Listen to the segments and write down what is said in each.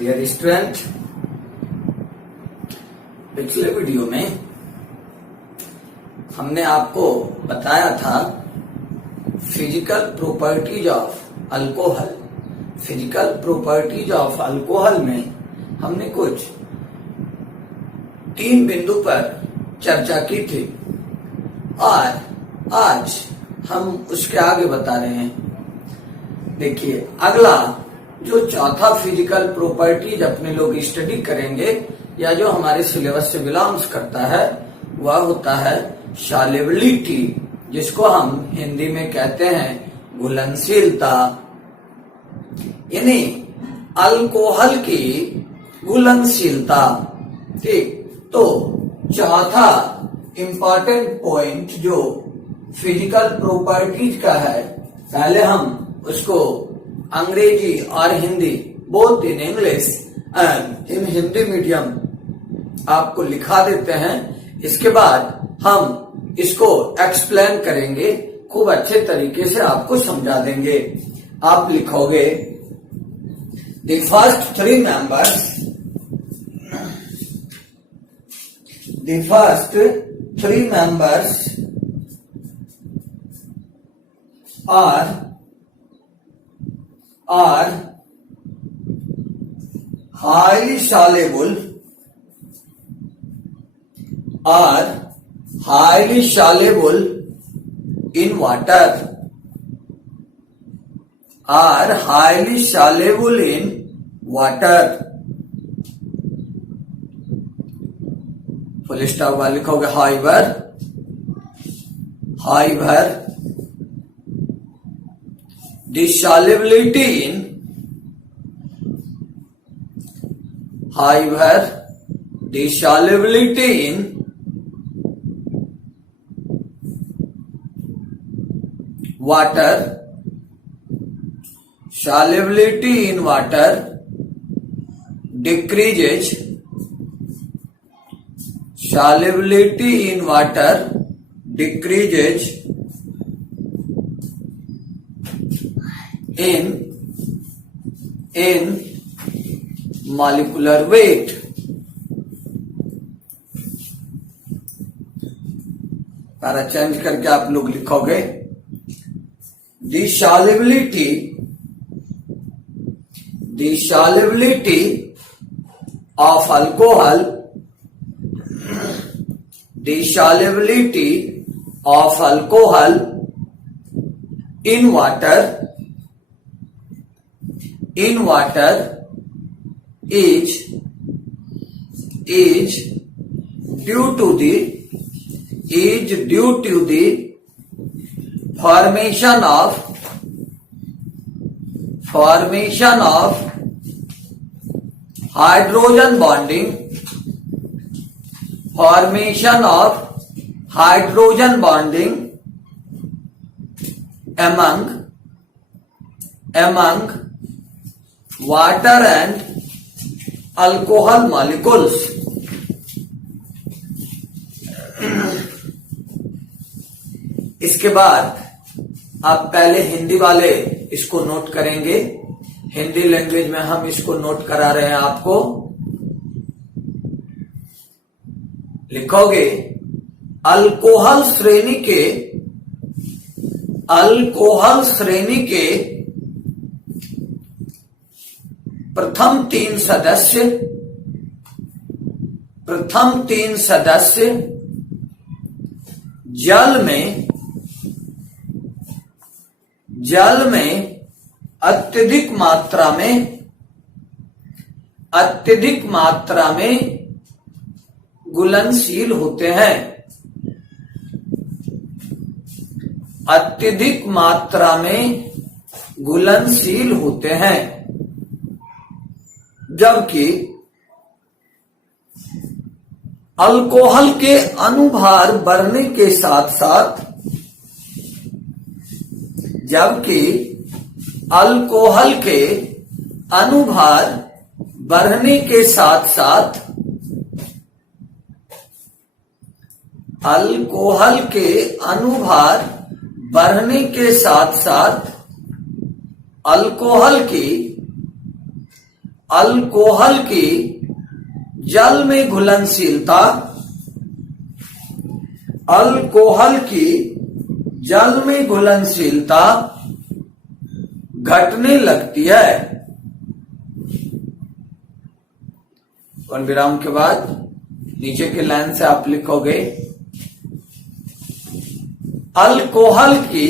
Dear student, पिछले video में हमने आपको बताया था physical properties of alcohol. Physical properties of alcohol में हमने कुछ 3 बिंदु पर चर्चा की थी और आज हम उसके आगे बता रहे हैं। देखिए, अगला जो चौथा फिजिकल प्रॉपर्टीज अपने लोग स्टडी करेंगे या जो हमारे सिलेबस से बिलोंग्स करता है वह होता है सॉल्युबिलिटी, जिसको हम हिंदी में कहते हैं घुलनशीलता, यानी अल्कोहल की घुलनशीलता। ठीक, तो चौथा इंपॉर्टेंट पॉइंट जो फिजिकल प्रॉपर्टीज का है, पहले हम उसको अंग्रेजी और Hindi both in English and in Hindi medium आपको लिखा देते हैं। इसके बाद हम इसको एक्सप्लेन करेंगे, खूब अच्छे तरीके से आपको समझा देंगे। आप लिखोगे the first 3 members, the first 3 members are highly soluble, in water, are highly soluble in water। Full stop वाला लिखोगे however the solubility in water decreases in molecular weight। Para change करके आप लोग लिखोगे the solubility of alcohol in water is due to the formation of hydrogen bonding among water and alcohol molecules। इसके बाद आप पहले हिंदी वाले इसको नोट करेंगे। हिंदी लैंग्वेज में हम इसको नोट करा रहे हैं आपको। लिखोगे अल्कोहल श्रेणी के प्रथम तीन सदस्य जल में अत्यधिक मात्रा में घुलनशील होते हैं। अत्यधिक मात्रा में घुलनशील होते हैं, जबकि अल्कोहल के अणुभार बढ़ने के साथ साथ अल्कोहल के अनुभार बढ़ने के साथ साथ अल्कोहल की अल्कोहल की जल में घुलनशीलता, अल्कोहल की जल में घुलनशीलता घटने लगती है। विराम के बाद नीचे के लाइन से आप लिखोगे अल्कोहल की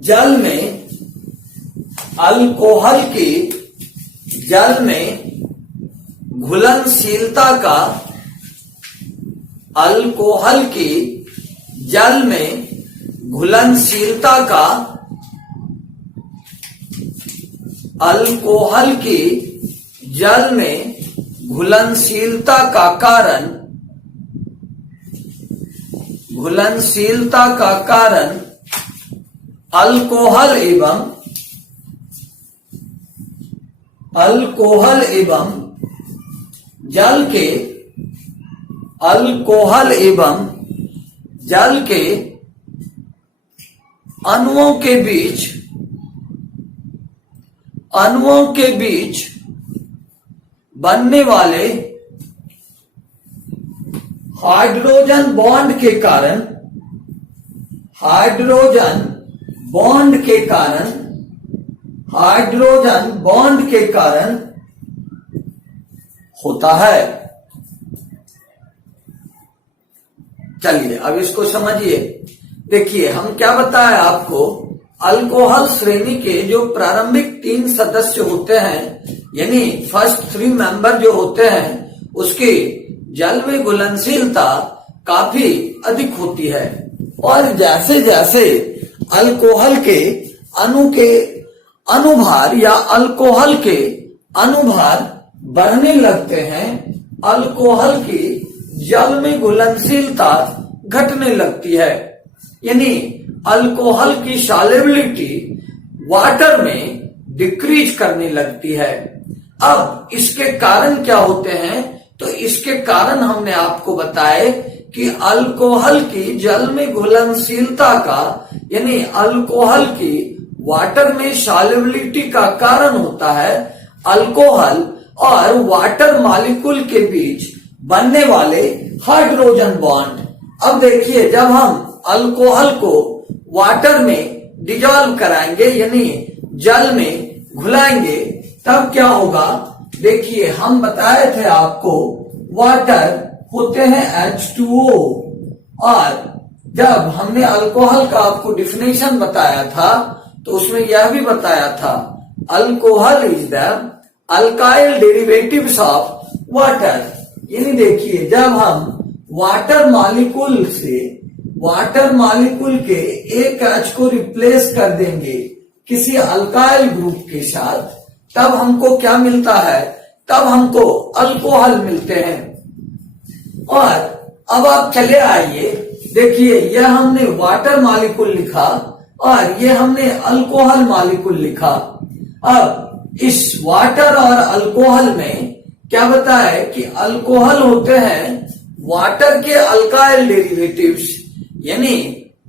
जल में, अल्कोहल की जल में घुलनशीलता का, अल्कोहल की जल में घुलनशीलता का, अल्कोहल की जल में घुलनशीलता का कारण, घुलनशीलता का कारण अल्कोहल एवं, अल्कोहल एवं जल के, अल्कोहल एवं जल के अणुओं के बीच, अणुओं के बीच बनने वाले हाइड्रोजन बॉन्ड के कारण, हाइड्रोजन बॉन्ड के कारण, हाइड्रोजन बॉन्ड के कारण होता है। चलिए अब इसको समझिए। देखिए हम क्या बताए आपको, अल्कोहल श्रेणी के जो प्रारंभिक 3 सदस्य होते हैं, यानी फर्स्ट 3 मेंबर जो होते हैं, उसकी जल में घुलनशीलता काफी अधिक होती है। और जैसे जैसे अल्कोहल के अणु के अनुभार या अल्कोहल के अनुभार बढ़ने लगते हैं, अल्कोहल की जल में घुलनशीलता घटने लगती है, यानी अल्कोहल की सॉल्युबिलिटी वाटर में डिक्रीज करने लगती है। अब इसके कारण क्या होते हैं, तो इसके कारण हमने आपको बताए कि अल्कोहल की जल में घुलनशीलता का, यानी अल्कोहल की वाटर में सॉल्युबिलिटी का कारण होता है अल्कोहल और वाटर मॉलिक्यूल के बीच बनने वाले हाइड्रोजन बॉन्ड। अब देखिए जब हम अल्कोहल को वाटर में डिजॉल्व कराएंगे, यानी जल में घुलाएंगे, तब क्या होगा। देखिए हम बताए थे आपको वाटर होते हैं H2O, और जब हमने अल्कोहल का आपको डिफिनेशन बताया था तो उसमें यह भी बताया था alcohol is the alkyl derivatives of water. यानी देखिए जब हम वाटर मॉलिक्यूल से, वाटर मॉलिक्यूल के एक H को रिप्लेस कर देंगे किसी अल्काइल ग्रुप के साथ, तब हमको क्या मिलता है, तब हमको अल्कोहल मिलते हैं। और अब आप चले आइए, देखिए यह हमने वाटर मॉलिक्यूल लिखा और ये हमने अल्कोहल मॉलिक्यूल लिखा। अब इस वाटर और अल्कोहल में क्या बताया कि अल्कोहल होते हैं वाटर के अल्काइल डेरिवेटिव्स, यानी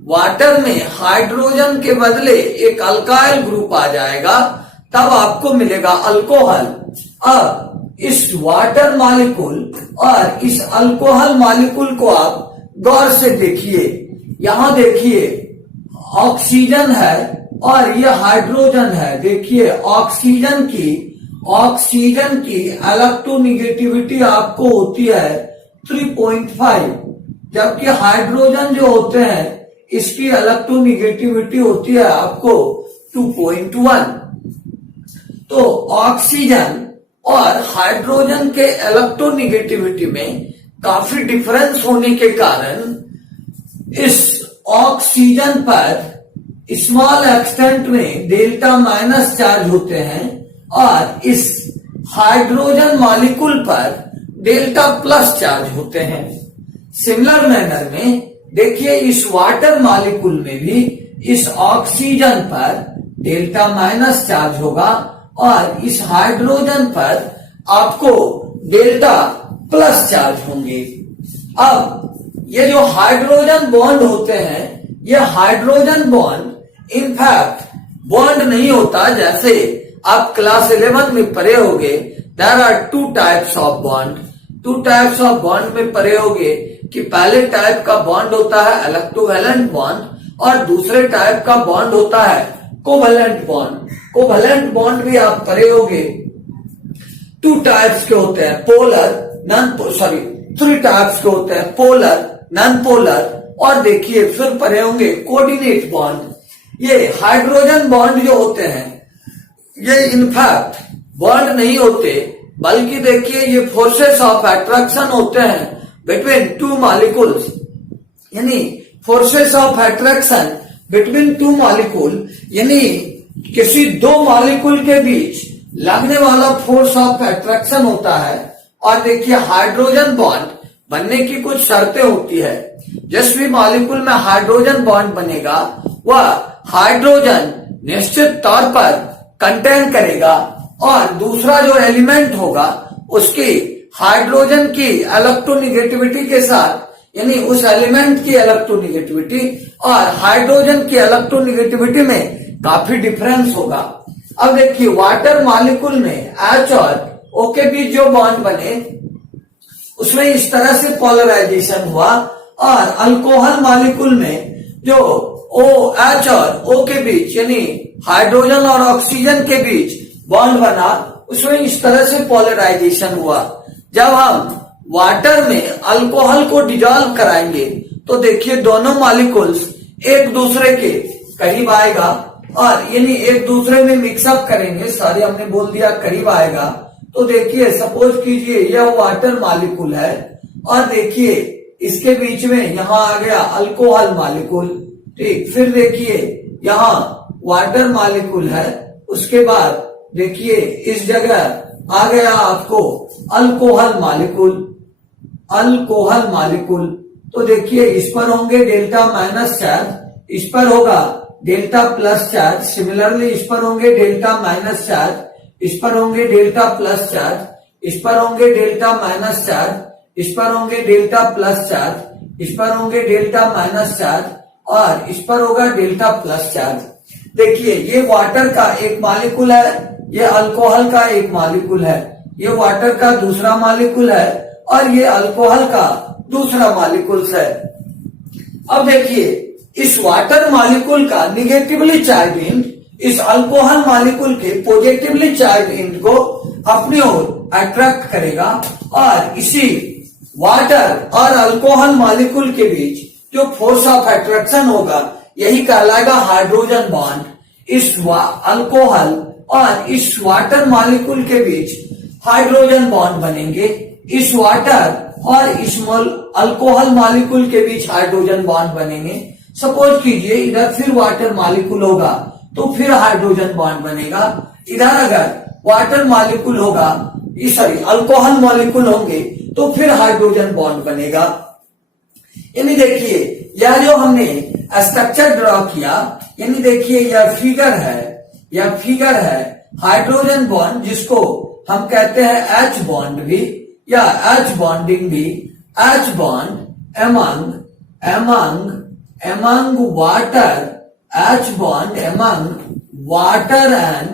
वाटर में हाइड्रोजन के बदले एक अल्काइल ग्रुप आ जाएगा, तब आपको मिलेगा अल्कोहल। अब इस वाटर मॉलिक्यूल और इस अल्कोहल मॉलिक्यूल को आप गौर से देखिए। यहां देखिए ऑक्सीजन है और ये हाइड्रोजन है। देखिए ऑक्सीजन की इलेक्ट्रोनिगेटिविटी आपको होती है 3.5, जबकि हाइड्रोजन जो होते हैं इसकी इलेक्ट्रोनिगेटिविटी होती है आपको 2.1। तो ऑक्सीजन और हाइड्रोजन के इलेक्ट्रोनिगेटिविटी में काफी डिफरेंस होने के कारण इस ऑक्सीजन पर स्मॉल एक्सटेंट में डेल्टा माइनस चार्ज होते हैं और इस हाइड्रोजन मॉलिक्यूल पर डेल्टा प्लस चार्ज होते हैं। सिमिलर मैनर में देखिए इस वाटर मॉलिक्यूल में भी इस ऑक्सीजन पर डेल्टा माइनस चार्ज होगा और इस हाइड्रोजन पर आपको डेल्टा प्लस चार्ज होंगे। अब ये जो हाइड्रोजन बॉन्ड होते हैं, ये हाइड्रोजन बॉन्ड इनफैक्ट बॉन्ड नहीं होता। जैसे आप क्लास 11 में पढ़े होगे, there are two types of bond. Two types of bond में पढ़े होगे कि पहले टाइप का बॉन्ड होता है इलेक्ट्रोवैलेंट बॉन्ड और दूसरे टाइप का बॉन्ड होता है कोवैलेंट बॉन्ड। कोवैलेंट बॉन्ड भी आप पढ़े होगे, टू टाइप्स के होते हैं, पोलर थ्री टाइप्स के होते हैं, पोलर, नॉन पोलर और देखिए फिर पढ़े होंगे कोऑर्डिनेट बॉन्ड। ये हाइड्रोजन बॉन्ड जो होते हैं ये इनफैक्ट बॉन्ड नहीं होते, बल्कि देखिए ये फोर्सेस ऑफ अट्रैक्शन होते हैं बिटवीन टू मॉलिक्यूल्स, यानी forces of attraction between two molecule, यानी किसी दो मॉलिक्यूल के बीच लगने वाला फोर्स ऑफ अट्रैक्शन होता है। और देखिए हाइड्रोजन बॉन्ड बनने की कुछ शर्तें होती है। जिस भी मॉलिक्यूल में हाइड्रोजन बॉन्ड बनेगा वह हाइड्रोजन निश्चित तौर पर कंटेन करेगा और दूसरा जो एलिमेंट होगा उसकी हाइड्रोजन की इलेक्ट्रोनेगेटिविटी के साथ, यानी उस एलिमेंट की इलेक्ट्रोनेगेटिविटी और हाइड्रोजन की इलेक्ट्रोनेगेटिविटी में काफी डिफरेंस होगा। अब देखिए वाटर मॉलिक्यूल में H और O के बीच जो बॉन्ड बने उसमें इस तरह से पोलराइजेशन हुआ और अल्कोहल मॉलिक्यूल में जो OH और O के बीच यानी हाइड्रोजन और ऑक्सीजन के बीच बॉन्ड बना उसमें इस तरह से पोलराइजेशन हुआ। जब हम वाटर में अल्कोहल को डिजॉल्व कराएंगे तो देखिए दोनों मॉलिक्यूल्स एक दूसरे के करीब आएगा और यानी एक दूसरे में मिक्सअप करेंगे, सॉरी हमने बोल दिया करीब आएगा। तो देखिए सपोज कीजिए यह वाटर मॉलिक्यूल है और देखिए इसके बीच में यहाँ आ गया अल्कोहल मॉलिक्यूल, ठीक। फिर देखिए यहाँ वाटर मॉलिक्यूल है, उसके बाद देखिए इस जगह आ गया आपको अल्कोहल मॉलिक्यूल, अल्कोहल मॉलिक्यूल। तो देखिए इस पर होंगे डेल्टा माइनस चार्ज, इस पर होगा डेल्टा प्लस चार्ज, सिमिलरली इस पर होंगे डेल्टा माइनस चार्ज, इस पर होंगे डेल्टा प्लस चार्ज, इस पर होंगे डेल्टा माइनस चार्ज, इस पर होंगे डेल्टा प्लस चार्ज, इस पर होंगे डेल्टा माइनस चार्ज और इस पर होगा डेल्टा प्लस चार्ज। देखिए ये वाटर का एक मॉलिक्यूल है, ये अल्कोहल का एक मॉलिक्यूल है, ये वाटर का दूसरा मॉलिक्यूल है और ये अल्कोहल का दूसरा मॉलिक्यूल है। अब देखिए इस वाटर मॉलिक्यूल का निगेटिवली चार्ज एंड इस अल्कोहल मॉलिक्यूल के पॉजिटिवली चार्ज एंड को अपनी ओर अट्रैक्ट करेगा और इसी वाटर और अल्कोहल मॉलिक्यूल के बीच जो फोर्स ऑफ अट्रैक्शन होगा यही कहलाएगा हाइड्रोजन बॉन्ड। इस अल्कोहल और इस वाटर मॉलिक्यूल के बीच हाइड्रोजन बॉन्ड बनेंगे, इस वाटर और इस अल्कोहल मॉलिक्यूल के बीच हाइड्रोजन बॉन्ड बनेंगे। सपोज कीजिए इधर फिर वाटर मॉलिक्यूल होगा तो फिर हाइड्रोजन बॉन्ड बनेगा, इधर अगर वाटर मॉलिक्यूल होगा सॉरी अल्कोहल मॉलिक्यूल होंगे तो फिर हाइड्रोजन बॉन्ड बनेगा। यानी देखिए यह जो हमने स्ट्रक्चर ड्रॉ किया, यानी देखिए यह फिगर है हाइड्रोजन बॉन्ड जिसको हम कहते हैं H बॉन्ड भी या H बॉन्डिंग भी, H bond among water, H bond among water and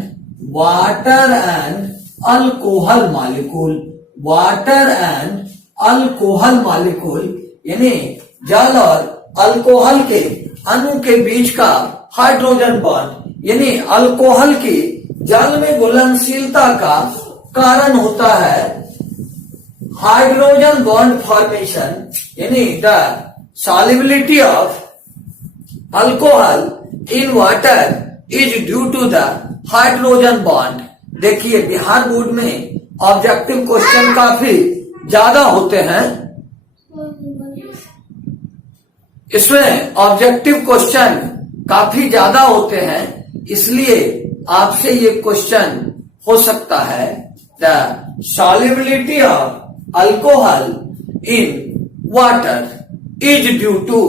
alcohol molecule, water and alcohol molecule यानी जल और अल्कोहल के अणु के बीच का हाइड्रोजन बॉन्ड, यानी अल्कोहल की जल में घुलनशीलता का कारण होता है हाइड्रोजन बॉन्ड फॉर्मेशन, यानी the solubility of alcohol in water is due to the hydrogen bond। देखिए बिहार बोर्ड में ऑब्जेक्टिव क्वेश्चन काफी ज्यादा होते हैं, इसमें ऑब्जेक्टिव क्वेश्चन काफी ज्यादा होते हैं, इसलिए आपसे ये क्वेश्चन हो सकता है the solubility of alcohol in water is due to,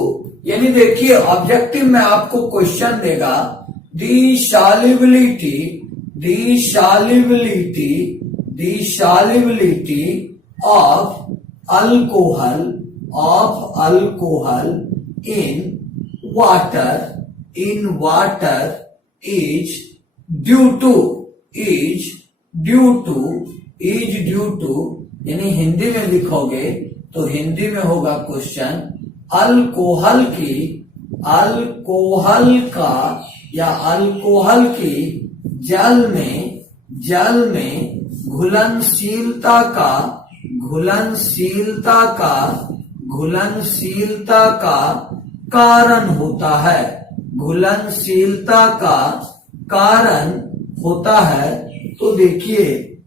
यानी देखिए ऑब्जेक्टिव में आपको क्वेश्चन देगा the solubility of alcohol in water is due to, is due to, is due to यानी हिंदी में लिखोगे तो हिंदी में होगा क्वेश्चन, अल्कोहल की, अल्कोहल का या अल्कोहल की जल में घुलनशीलता का, घुलनशीलता का, घुलनशीलता का कारण होता है, घुलनशीलता का कारण होता है। तो देखिए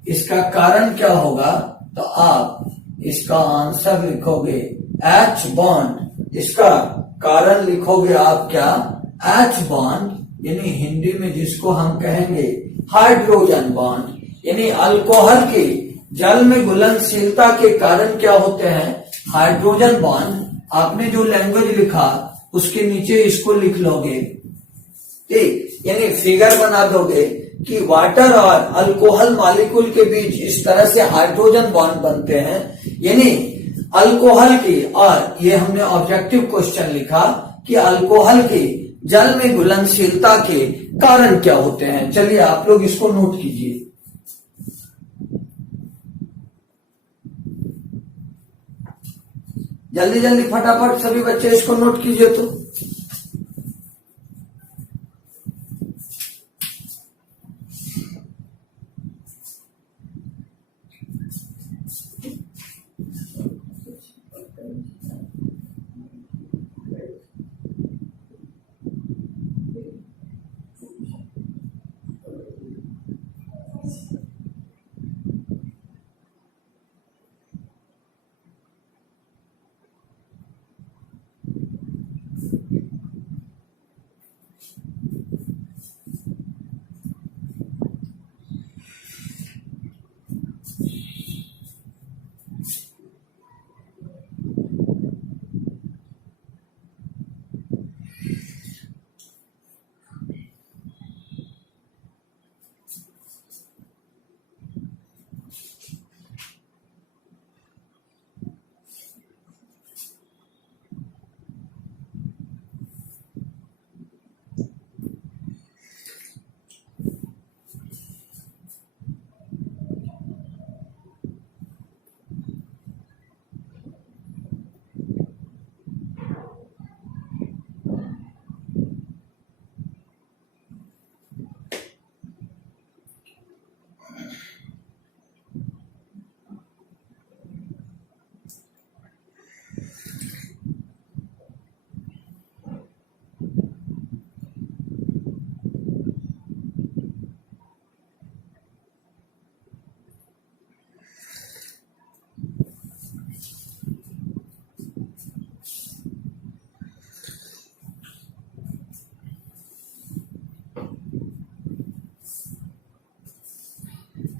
इसका कारण क्या होगा, तो आप इसका आंसर लिखोगे H बॉन्ड, इसका कारण लिखोगे आप क्या, H बॉन्ड यानी हिंदी में जिसको हम कहेंगे हाइड्रोजन बॉन्ड, यानी अल्कोहल की जल में घुलनशीलता के कारण क्या होते हैं, हाइड्रोजन बॉन्ड। आपने जो लैंग्वेज लिखा उसके नीचे इसको लिख लोगे, ठीक, यानी फिगर बना दोगे कि वाटर और अल्कोहल मॉलिक्यूल के बीच इस तरह से हाइड्रोजन बॉन्ड बनते हैं, यानी अल्कोहल की, और ये हमने ऑब्जेक्टिव क्वेश्चन लिखा कि अल्कोहल की जल में घुलनशीलता के कारण क्या होते हैं। चलिए आप लोग इसको नोट कीजिए। जल्दी जल्दी फटाफट सभी बच्चे इसको नोट कीजिए। तो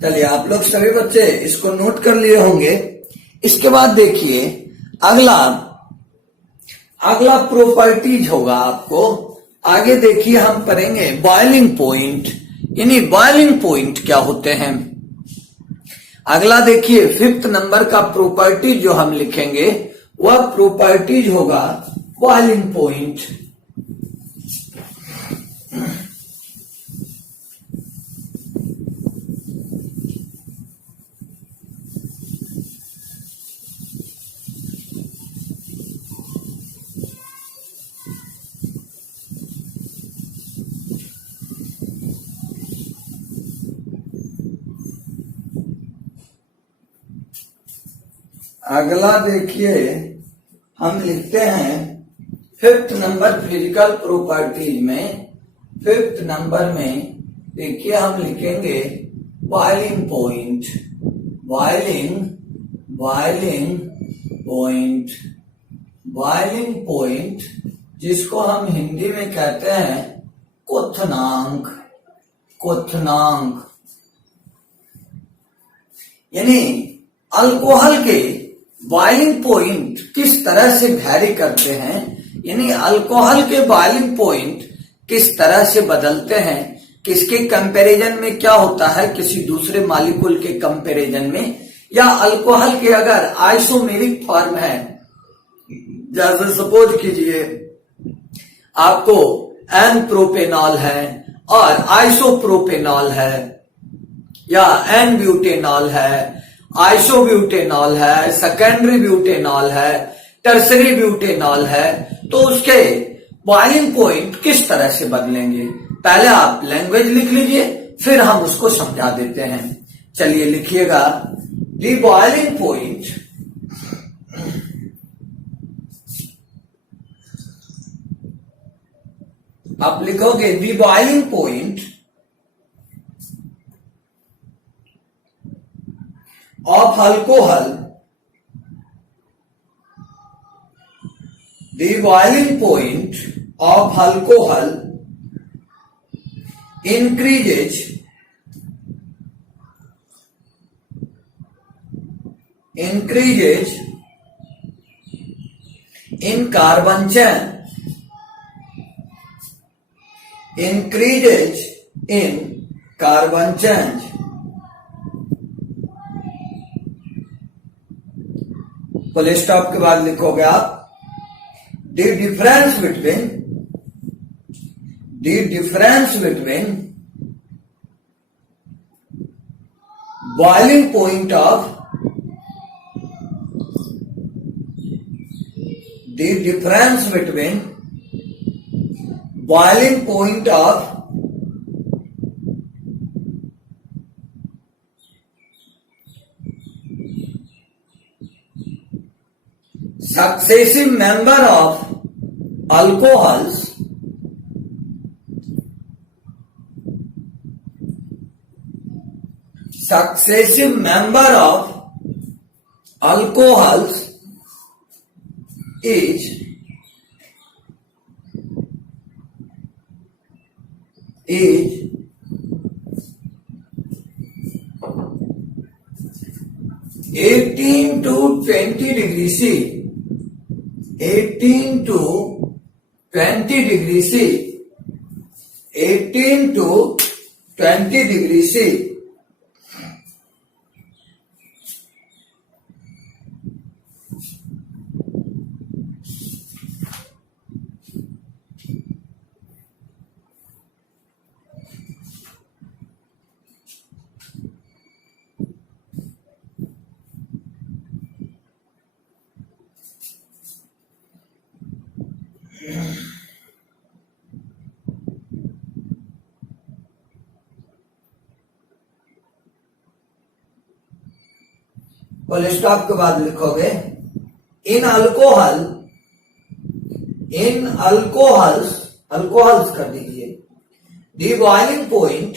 चलिए आप लोग सभी बच्चे इसको नोट कर लिए होंगे। इसके बाद देखिए अगला प्रॉपर्टीज होगा आपको। आगे देखिए हम करेंगे बॉइलिंग पॉइंट, यानी बॉइलिंग पॉइंट क्या होते हैं। अगला देखिए 5th नंबर का प्रॉपर्टी जो हम लिखेंगे वह प्रॉपर्टीज होगा बॉइलिंग पॉइंट। अगला देखिए हम लिखते हैं 5th नंबर फिजिकल प्रॉपर्टीज में। 5th नंबर में देखिए हम लिखेंगे boiling point, boiling point, boiling point जिसको हम हिंदी में कहते हैं क्वथनांक, क्वथनांक, यानी अल्कोहल के बॉइलिंग पॉइंट किस तरह से वैरी करते हैं, यानी अल्कोहल के बॉइलिंग पॉइंट किस तरह से बदलते हैं, किसके कंपैरिजन में क्या होता है किसी दूसरे मॉलिक्यूल के कंपैरिजन में, या अल्कोहल के अगर आइसोमेरिक फॉर्म है, जैसे सपोज कीजिए आपको एन प्रोपेनॉल है और आइसोप्रोपेनॉल है या एन ब्यूटेनॉल है, आइसोब्यूटेनॉल है, सेकेंडरी ब्यूटेनॉल है, टर्सरी ब्यूटेनॉल है, तो उसके बॉइलिंग पॉइंट किस तरह से बदलेंगे? पहले आप लैंग्वेज लिख लीजिए, फिर हम उसको समझा देते हैं। चलिए लिखिएगा, द बॉइलिंग पॉइंट आप लिखोगे the boiling point of alcohol, the boiling point of alcohol increases in carbon chain, increases in carbon chain. Full stop के बाद लिखोगे आप the difference between boiling point of successive member of alcohols is 18 to 20 degrees C. 18 to 20 degrees C. 18 to 20 degrees C. Full stop के बाद लिखोगे in alcohols कर दीजिए the boiling point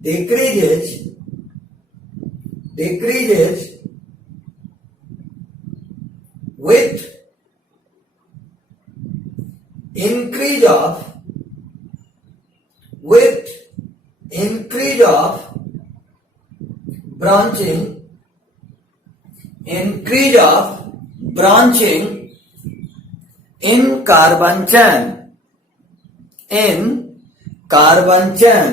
decreases with increase of branching in carbon chain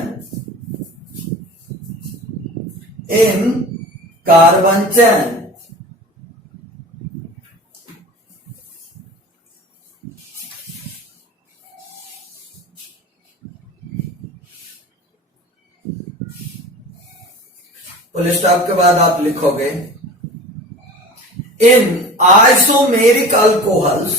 full stop के बाद आप लिखोगे in isomeric alcohols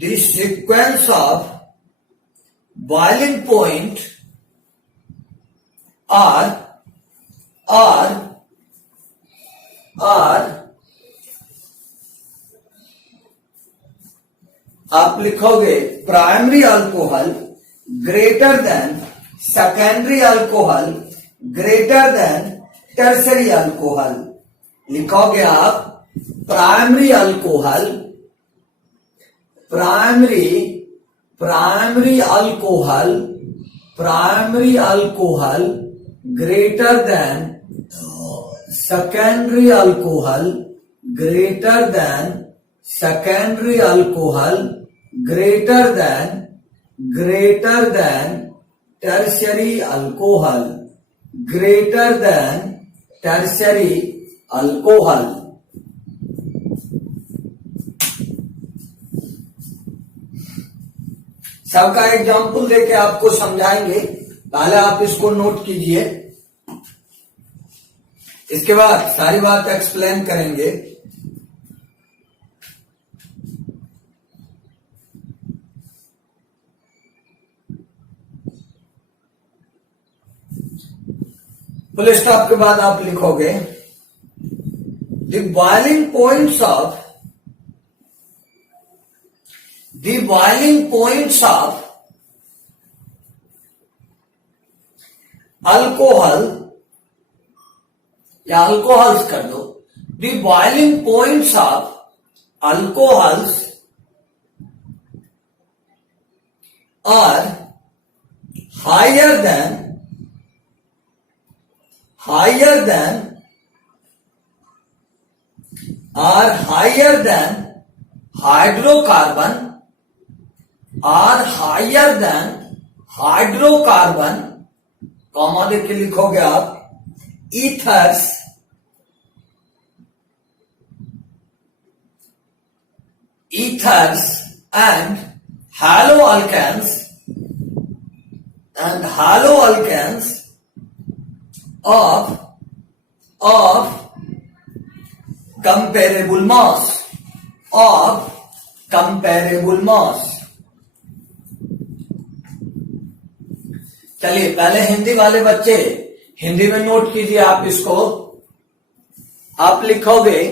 the sequence of boiling point are आप लिखोगे primary alcohol greater than secondary alcohol greater than tertiary alcohol. लिखोगे आप primary primary alcohol greater than secondary alcohol greater than tertiary alcohol. सबका example देके आपको समझाएंगे, पहले आप इसको नोट कीजिए, इसके बाद सारी बात एक्सप्लेन करेंगे। फुल स्टॉप के बाद आप लिखोगे the boiling points of alcohol, या अल्कोहल्स कर दो, the boiling points of alcohols are higher than hydrocarbon, comma देके लिखोगे आप ethers and haloalkanes of comparable mass। चलिए पहले हिंदी वाले बच्चे हिंदी में नोट कीजिए आप इसको। आप लिखोगे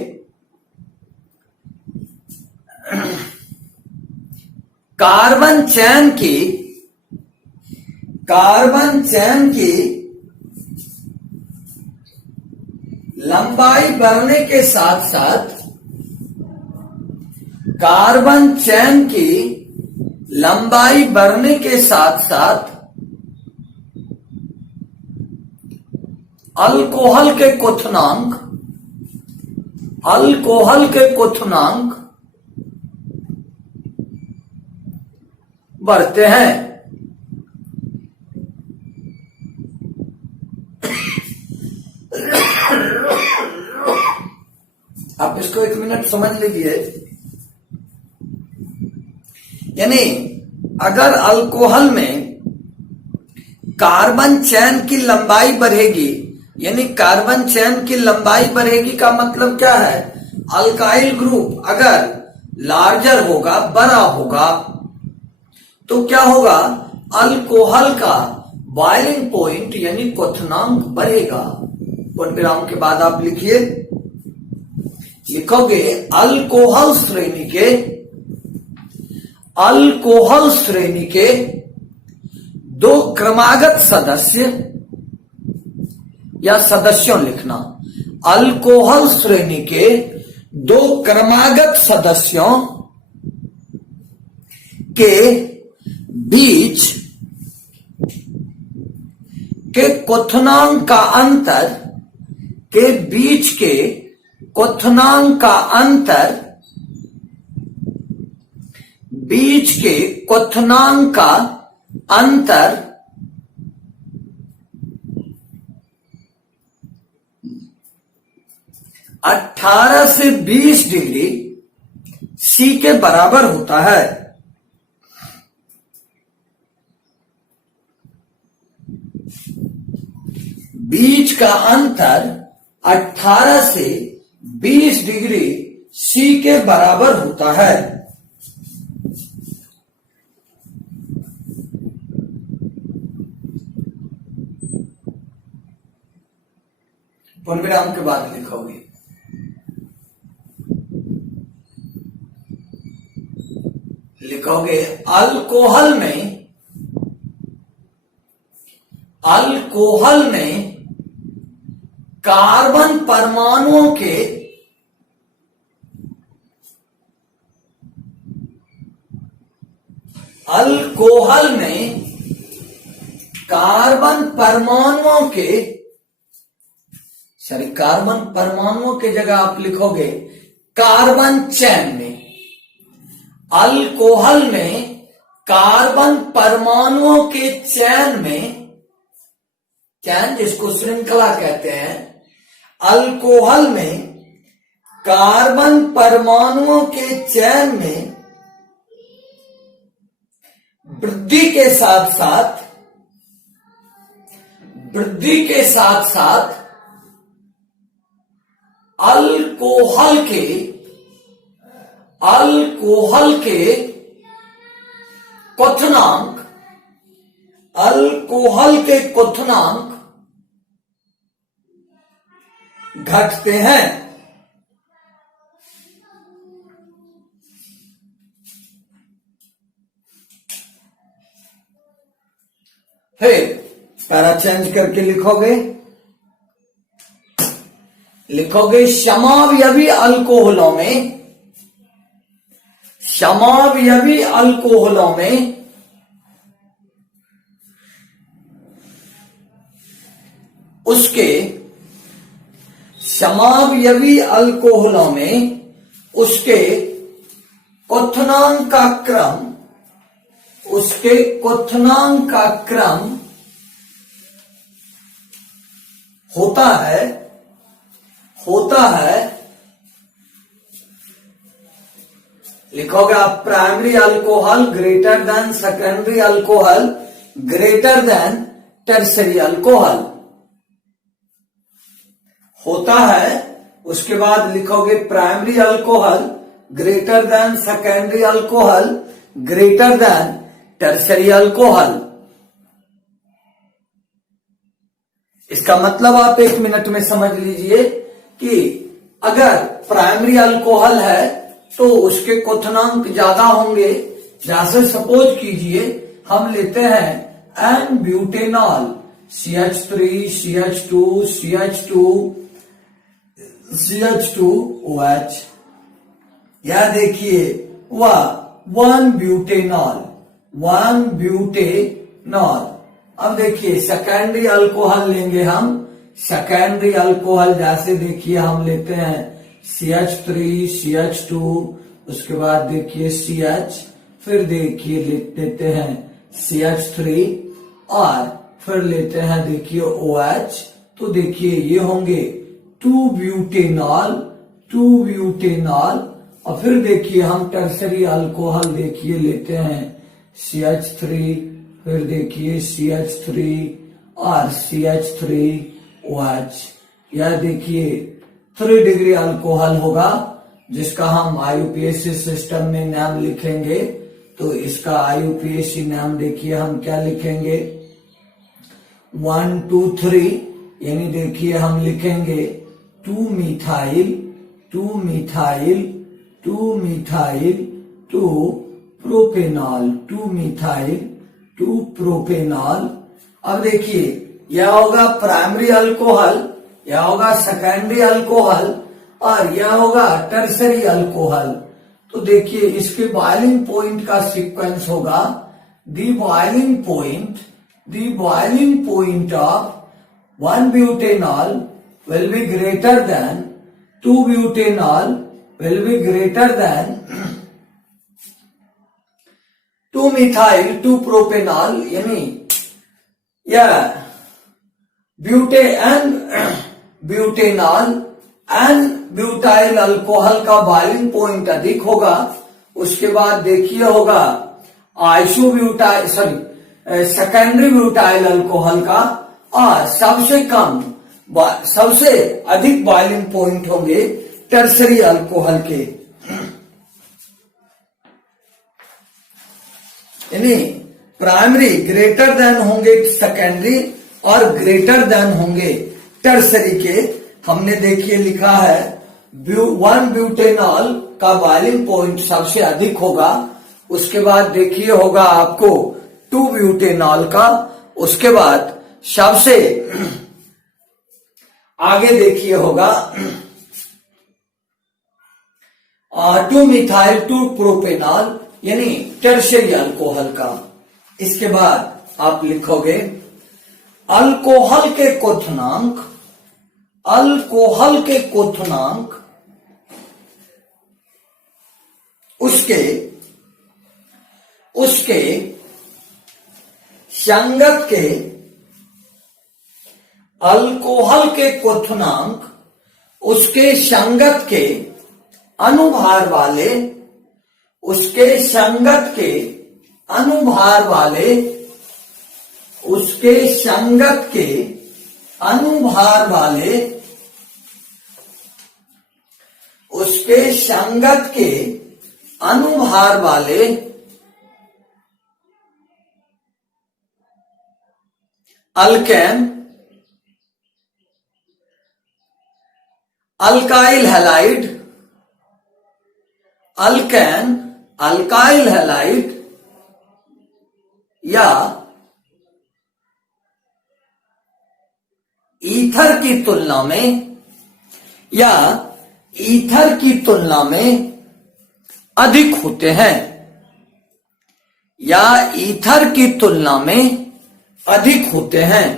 कार्बन चैन की लंबाई बढ़ने के साथ साथ अल्कोहल के क्वथनांक बढ़ते हैं। आप इसको 1 मिनट समझ लीजिए। यानी अगर अल्कोहल में कार्बन चैन की लंबाई बढ़ेगी, यानी कार्बन चैन की लंबाई बढ़ेगी का मतलब क्या है, अल्काइल ग्रुप अगर लार्जर होगा, बड़ा होगा, तो क्या होगा, अल्कोहल का बॉइलिंग पॉइंट यानी क्वथनांक बढ़ेगा। पूर्ण विराम के बाद आप लिखोगे अल्कोहल श्रेणी के 2 क्रमागत सदस्य या सदस्यों लिखना, अल्कोहल श्रेणी के 2 क्रमागत सदस्यों के बीच के क्वथनांक का अंतर 18 से 20 डिग्री सी के बराबर होता है। बीच का अंतर 18 से 20 डिग्री सी के बराबर होता है। पूर्णविराम के बाद लिखोगे अल्कोहल में कार्बन परमाणुओं के अल्कोहल में कार्बन परमाणुओं के कार्बन परमाणुओं के जगह आप लिखोगे कार्बन चैन में। अल्कोहल में कार्बन परमाणुओं के चैन में, चैन जिसको श्रृंखला कहते हैं, अल्कोहल में कार्बन परमाणुओं के चैन में वृद्धि के साथ साथ अल्कोहल के क्वथनांक घटते हैं। फिर पैरा चेंज करके लिखोगे समावयवी अल्कोहलों में उसके क्वथनांक का क्रम होता है लिखोगे आप primary alcohol greater than secondary alcohol greater than tertiary alcohol होता है। उसके बाद लिखोगे primary alcohol greater than secondary alcohol greater than tertiary alcohol. इसका मतलब आप 1 मिनट में समझ लीजिए कि अगर प्राइमरी अल्कोहल है तो उसके क्वथनांक ज्यादा होंगे। जैसे सपोज कीजिए हम लेते हैं N butanol CH3 CH2 CH2 CH2OH, या देखिए वह 1 ब्यूटेनॉल। अब देखिए सेकेंडरी अल्कोहल लेंगे हम। सेकेंडरी अल्कोहल जैसे देखिए हम लेते हैं CH3 CH2, उसके बाद देखिए CH, फिर देखिए लेते हैं CH3 और फिर लेते हैं देखिए OH। तो देखिए ये होंगे 2 ब्यूटेनॉल और फिर देखिए हम टर्सरी अल्कोहल देखिए लेते हैं CH3, फिर देखिए CH3 और CH3OH। यह देखिए 3 डिग्री अल्कोहल होगा जिसका हम IUPAC सिस्टम में नाम लिखेंगे। तो इसका IUPAC नाम देखिए हम क्या लिखेंगे 1 2 3, यानी देखिए हम लिखेंगे 2 मिथाइल 2 प्रोपेनॉल। अब देखिए यह होगा प्राइमरी अल्कोहल, यह होगा सेकेंडरी अल्कोहल और यह होगा टर्सरी अल्कोहल। तो देखिए इसके बॉइलिंग पॉइंट का सीक्वेंस होगा the boiling point of 1 butanol will be greater than 2 butanol will be greater than 2 methyl 2 propanol, यानी यह ब्यूटेनॉल एन ब्यूटाइल अल्कोहल का बॉइलिंग पॉइंट अधिक होगा। उसके बाद देखिए होगा सेकेंडरी ब्यूटाइल अल्कोहल का, और सबसे अधिक बॉइलिंग पॉइंट होंगे टर्सरी अल्कोहल के। यानी प्राइमरी ग्रेटर देन होंगे सेकेंडरी और ग्रेटर देन होंगे टर्सरी के। हमने देखिए लिखा है 1 ब्यूटेनॉल का बॉइलिंग पॉइंट सबसे अधिक होगा। उसके बाद देखिए होगा आपको 2 ब्यूटेनॉल का, उसके बाद सबसे आगे देखिए होगा 2 मिथाइल 2 प्रोपेनॉल, यानी टर्शियरी अल्कोहल का। इसके बाद आप लिखोगे अल्कोहल के क्वथनांक, अल्कोहल के क्वथनांक उसके संगत के, अल्कोहल के क्वथनांक उसके संगत के अनुभार वाले, उसके संगत के अनुभार वाले, उसके संगत के अनुभार वाले, उसके संगत के अनुभार वाले alkane, alkyl halide, alkane, alkyl halide या ईथर की तुलना में, या ईथर की तुलना में अधिक होते हैं, या ईथर की तुलना में अधिक होते हैं।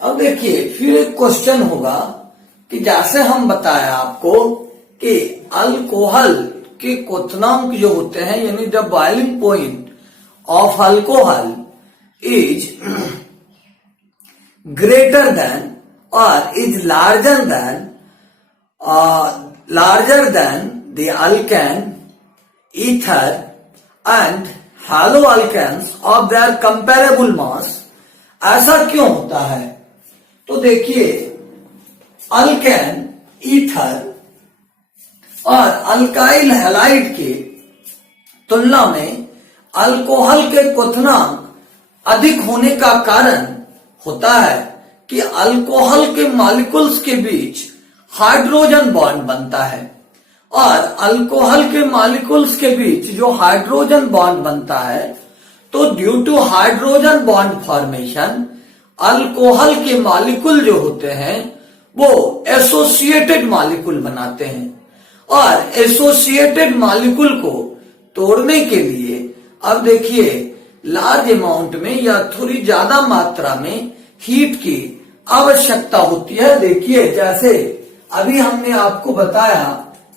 अब देखिए फिर एक क्वेश्चन होगा कि जैसे हम बताया आपको कि अल्कोहल के क्वथनांक जो होते हैं, यानी the boiling point of alcohol is greater than और is larger than the alkane, ether and halo alkanes of their comparable mass. ऐसा क्यों होता है? तो देखिए अल्केन, ईथर और अल्काइल हैलाइड के तुलना में अल्कोहल के क्वथनांक अधिक होने का कारण होता है कि अल्कोहल के मॉलिक्यूल्स के बीच हाइड्रोजन बॉन्ड बनता है, और अल्कोहल के मॉलिक्यूल्स के बीच जो हाइड्रोजन बॉन्ड बनता है, तो due to hydrogen bond formation alcohol के मॉलिक्यूल जो होते हैं वो एसोसिएटेड मॉलिक्यूल बनाते हैं, और एसोसिएटेड मॉलिक्यूल को तोड़ने के लिए अब देखिए लार्ज अमाउंट में या थोड़ी ज्यादा मात्रा में हीट की आवश्यकता होती है। देखिए जैसे अभी हमने आपको बताया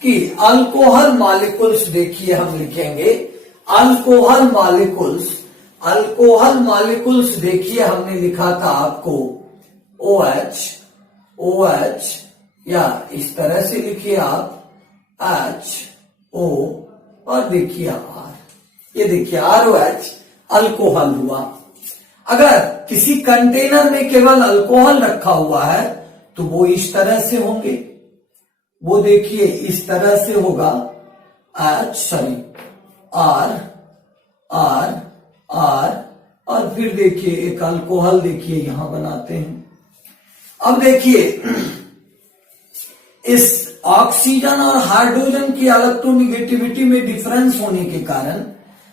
कि अल्कोहल मॉलिक्यूल्स, देखिए हम लिखेंगे अल्कोहल मॉलिक्यूल्स, अल्कोहल मॉलिक्यूल्स देखिए हमने लिखा था आपको OH, OH या इस तरह से लिखिए आप HO और देखिए R, ये देखिए ROH अल्कोहल हुआ। अगर किसी कंटेनर में केवल अल्कोहल रखा हुआ है तो वो इस तरह से होंगे, वो देखिए इस तरह से होगा R, R, R और फिर देखिए एक अल्कोहल देखिए यहां बनाते हैं। अब देखिए इस ऑक्सीजन और हाइड्रोजन की इलेक्ट्रोनेगेटिविटी में डिफरेंस होने के कारण,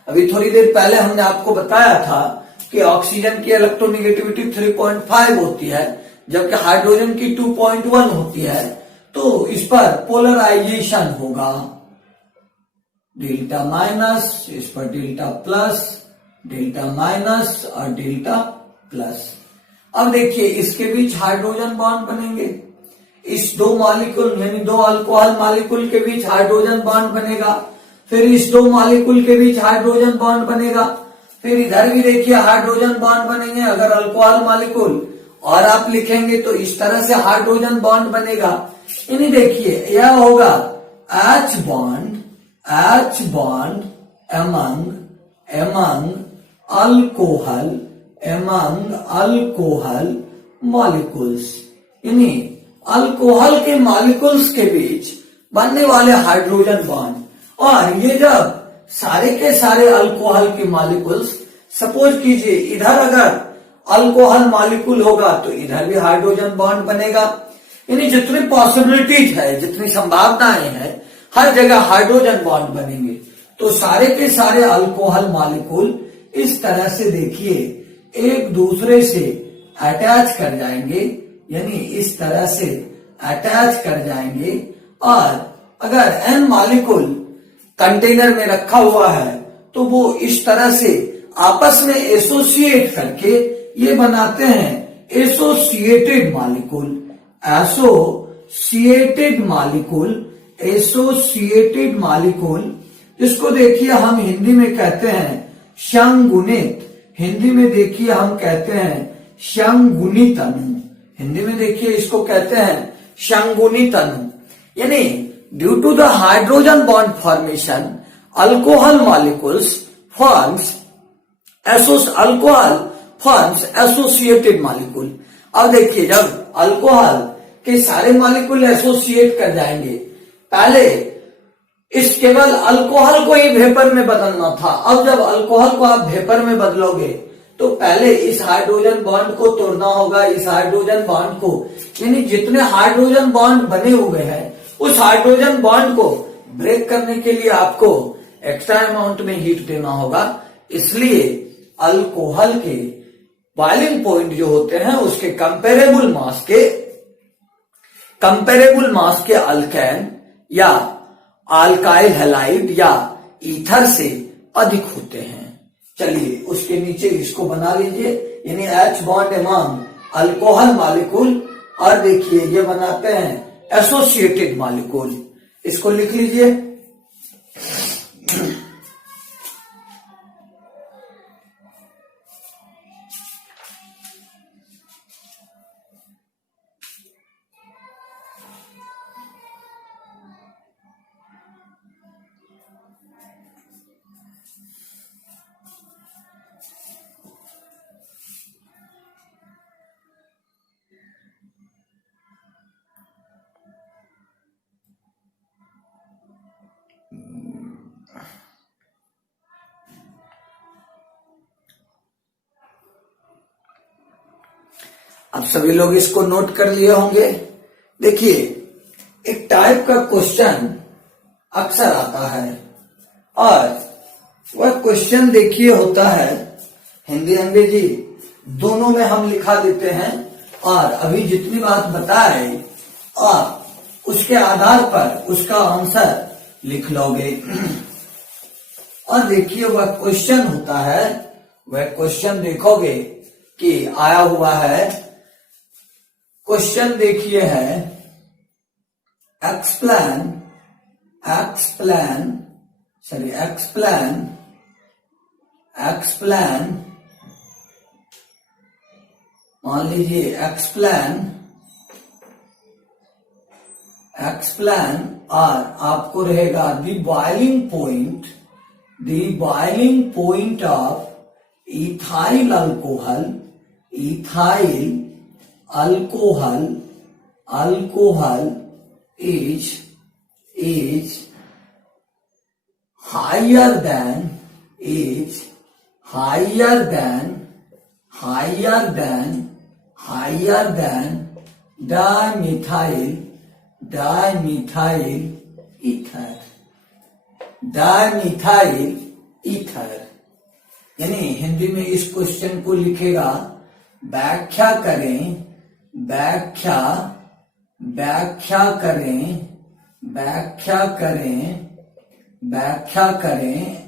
अभी थोड़ी देर पहले हमने आपको बताया था कि ऑक्सीजन की इलेक्ट्रोनेगेटिविटी 3.5 होती है जबकि हाइड्रोजन की 2.1 होती है, तो इस पर पोलराइजेशन होगा डेल्टा माइनस, इस पर डेल्टा प्लस, डेल्टा माइनस और डेल्टा प्लस। अब देखिए इसके बीच हाइड्रोजन बॉन्ड बनेंगे, इस दो मॉलिक्यूल यानी दो अल्कोहल मॉलिक्यूल के बीच हाइड्रोजन बॉन्ड बनेगा, फिर इस दो मॉलिक्यूल के बीच हाइड्रोजन बॉन्ड बनेगा, फिर इधर भी देखिए हाइड्रोजन बॉन्ड बनेंगे अगर अल्कोहल मॉलिक्यूल, और आप लिखेंगे तो इस तरह से हाइड्रोजन बॉन्ड बनेगा। यानी देखिए यह होगा H bond among alcohol molecules, यानी अल्कोहल के मॉलिक्यूल्स के बीच बनने वाले हाइड्रोजन बॉन्ड। और ये जब सारे के सारे अल्कोहल के मॉलिक्यूल्स, सपोज कीजिए इधर अगर अल्कोहल मॉलिक्यूल होगा तो इधर भी हाइड्रोजन बॉन्ड बनेगा, यानी जितनी पॉसिबिलिटीज है, जितनी संभावनाएं हैं, हर जगह हाइड्रोजन बॉन्ड बनेंगे। तो सारे के सारे अल्कोहल मॉलिक्यूल इस तरह से देखिए एक दूसरे से अटैच कर जाएंगे, यानी इस तरह से अटैच कर जाएंगे। और अगर n मॉलिक्यूल कंटेनर में रखा हुआ है तो वो इस तरह से आपस में एसोसिएट करके ये बनाते हैं associated molecule. Associated molecule, associated molecule, जिसको देखिए हम हिंदी में कहते हैं संगुणित। हिंदी में देखिए हम कहते हैं संगुणित अणु। हिंदी में देखिए इसको कहते हैं संगुणित अणु। यानी due to the hydrogen bond formation alcohol molecules forms associated molecule. अब देखिए जब अल्कोहल के सारे मॉलिक्यूल एसोसिएट कर जाएंगे, पहले इस केवल अल्कोहल को ही वेपर में बदलना था। अब जब अल्कोहल को आप वेपर में बदलोगे तो पहले इस हाइड्रोजन बॉन्ड को तोड़ना होगा, इस हाइड्रोजन बॉन्ड को, यानी जितने हाइड्रोजन बॉन्ड बने हुए हैं उस हाइड्रोजन बॉन्ड को ब्रेक करने के लिए आपको एक्स्ट्रा अमाउंट में हीट देना होगा। इसलिए अल्कोहल के बॉइलिंग पॉइंट जो होते हैं उसके कंपेरेबल मास के अल्केन या अल्काइल हैलाइड या ईथर से अधिक होते हैं। चलिए उसके नीचे इसको बना लीजिए, यानी H bond among alcohol molecule, और देखिए ये बनाते हैं एसोसिएटेड मॉलिक्यूल। इसको लिख लीजिए। अब सभी लोग इसको नोट कर लिए होंगे। देखिए एक टाइप का क्वेश्चन अक्सर आता है और वह क्वेश्चन देखिए होता है हिंदी अंग्रेजी दोनों में हम लिखा देते हैं, और अभी जितनी बात बताए आप उसके आधार पर उसका आंसर लिख लोगे। और देखिए वह क्वेश्चन होता है, वह क्वेश्चन देखोगे कि आया हुआ है। क्वेश्चन देखिए है एक्सप्लेन, मान लीजिए एक्सप्लेन, और आपको रहेगा the boiling point of ethyl alcohol is higher than dimethyl ether। यानी हिंदी में इस क्वेश्चन को लिखेगा व्याख्या करें,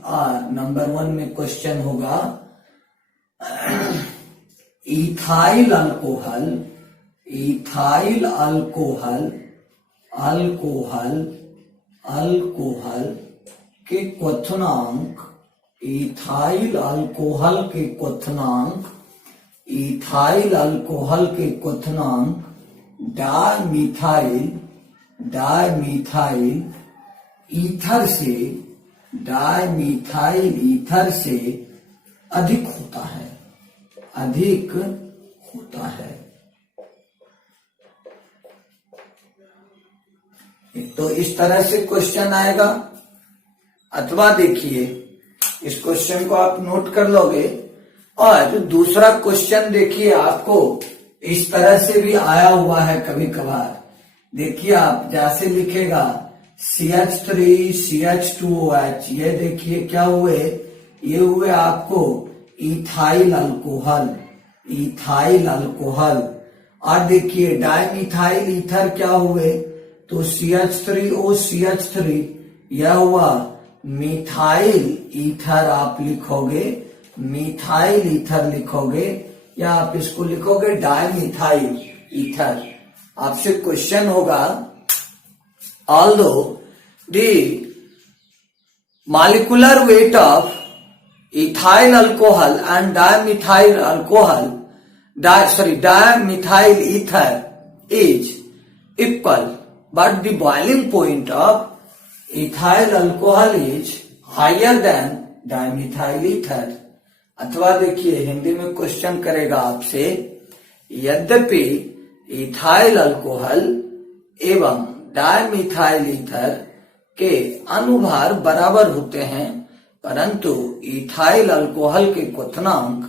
और नंबर 1 में क्वेश्चन होगा इथाइल अल्कोहल के क्वथनांक, इथाइल अल्कोहल के क्वथनांक डायमीथाइल ईथर से अधिक होता है। तो इस तरह से क्वेश्चन आएगा। अथवा देखिए इस क्वेश्चन को आप नोट कर लोगे, और दूसरा क्वेश्चन देखिए आपको इस तरह से भी आया हुआ है कभी कभार देखिए आप जैसे लिखेगा CH3CH2OH, ये देखिए क्या हुए, ये हुए आपको इथाइल अल्कोहल, इथाइल अल्कोहल। और देखिए डाइमिथाइल ईथर क्या हुए, तो CH3OCH3, यह हुआ मिथाइल ईथर, आप लिखोगे मिथाइल ईथर लिखोगे, या आप इसको लिखोगे डाइमिथाइल ईथर। आपसे क्वेश्चन होगा, although the molecular weight of ethyl alcohol and dimethyl alcohol, dimethyl ether is equal, but the boiling point of ethyl alcohol is higher than dimethyl ether। अथवा देखिए हिंदी में क्वेश्चन करेगा आपसे, यद्यपि इथाइल अल्कोहल एवं dimethyl ether के अनुभार बराबर होते हैं, परंतु इथाइल अल्कोहल के क्वथनांक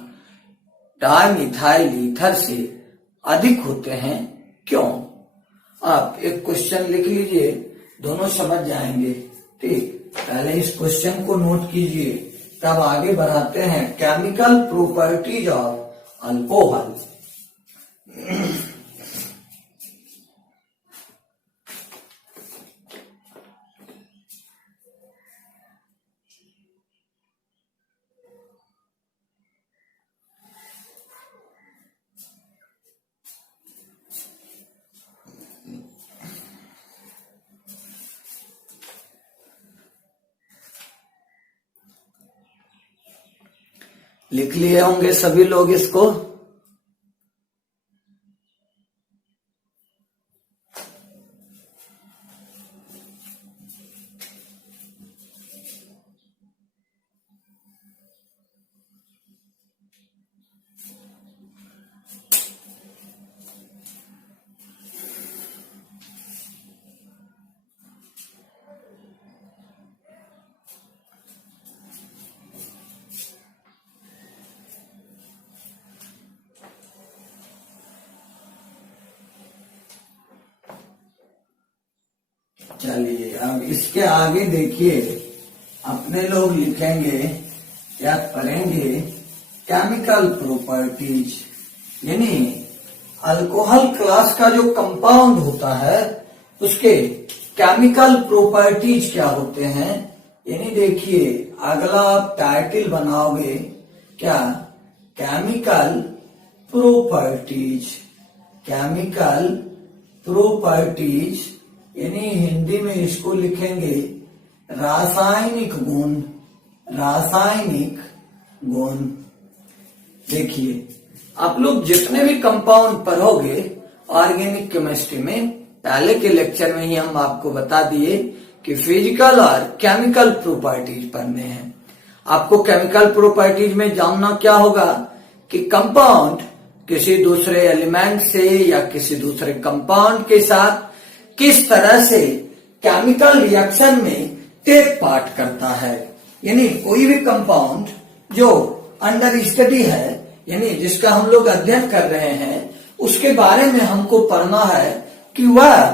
डाइमिथाइल ईथर से अधिक होते हैं, क्यों? आप एक क्वेश्चन लिख लीजिए, दोनों समझ जाएंगे। ठीक, पहले इस क्वेश्चन को नोट कीजिए, तब आगे बढ़ाते हैं। Chemical properties of alcohol. लिख लिए होंगे सभी लोग इसको। चलिए अब इसके आगे देखिए, अपने लोग लिखेंगे, क्या पढ़ेंगे, केमिकल प्रॉपर्टीज, यानी अल्कोहल क्लास का जो कंपाउंड होता है उसके केमिकल प्रॉपर्टीज क्या होते हैं। यानी देखिए अगला आप टाइटल बनाओगे क्या, केमिकल प्रॉपर्टीज, केमिकल प्रॉपर्टीज, यानी हिंदी में इसको लिखेंगे रासायनिक गुण, रासायनिक गुण। देखिए आप लोग जितने भी कंपाउंड पढ़ोगे ऑर्गेनिक केमिस्ट्री में, पहले के लेक्चर में ही हम आपको बता दिए कि फिजिकल और केमिकल प्रॉपर्टीज पढ़ने हैं। आपको केमिकल प्रॉपर्टीज में जानना क्या होगा कि कंपाउंड किसी दूसरे एलिमेंट से या किसी दूसरे कंपाउंड के साथ किस तरह से केमिकल रिएक्शन में टेक पार्ट करता है। यानी कोई भी कंपाउंड जो अंडर स्टडी है, यानी जिसका हम लोग अध्ययन कर रहे हैं, उसके बारे में हमको पढ़ना है कि वह